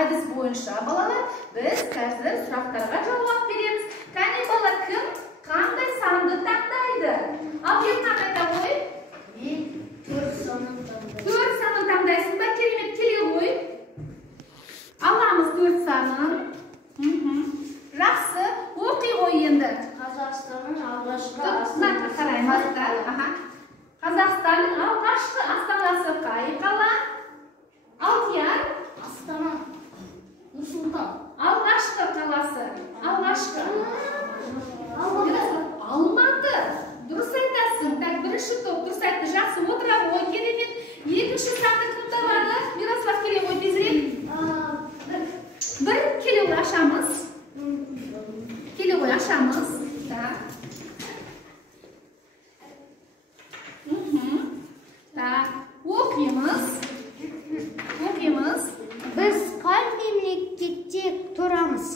әдіс бойынша балалар біз қазір сұрақтарға жауап береміз. Кәне бала кім қандай санды таңдайды? Ал еркін қайта қой. Мен 4 санын таңдаймын. 4 санын таңдайсың ба? Керемет, келе ғой. Аламыз 4 санын. Жақсы, оқи ғой енді. Қазақстанның алғашқы Қазақстанның алғашқы астанасы қай қала? Алдияр. Астана. Нұр-Сұлтан. Алғашқы қаласы. Алғашқы. Алматы. Дұрыс айтасың. Так, бірінші топ дұрыс айтты. Жақсы, отыра ғой, керемет. Екінші санды кім табады? Мирослав, келе ғой, тезірек. Бір келе ғой, ашамыз. Келе ғой, ашамыз. Так. Так, оқимыз. Біз қай мемлекетте тұрамыз?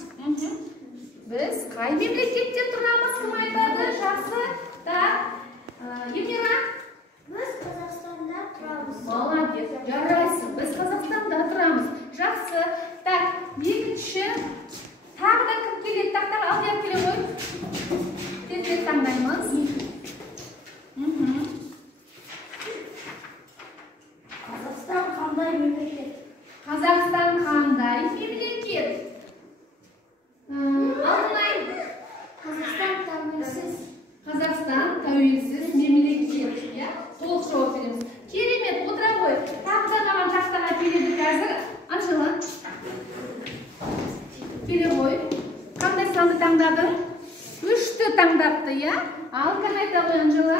Біз қай мемлекетте тұрамыз? Кім айтады? Жақсы. Так, Емира. Біз Қазақстанда тұрамыз. Молодец, жарайсың. Біз Қазақстанда тұрамыз. Жақсы. Так, екінші. Тағы да кім келеді? Тақтағы Алдияр келе ғой. Тезірек таңдаймыз. Қазақстан қандай мемлекет? Қазақстан қандай мемлекет? Алтынай. Қазақстан тәуелсіз. Қазақстан тәуелсіз мемлекет. Толық жауап береміз. Керемет, отыра ғой. Тақтаған тақтаға келеді қазір. Анжела. Келе ғой. Қандай санды таңдадың? 3-ті таңдапты, я? Ал кім айта ғой, Анжела?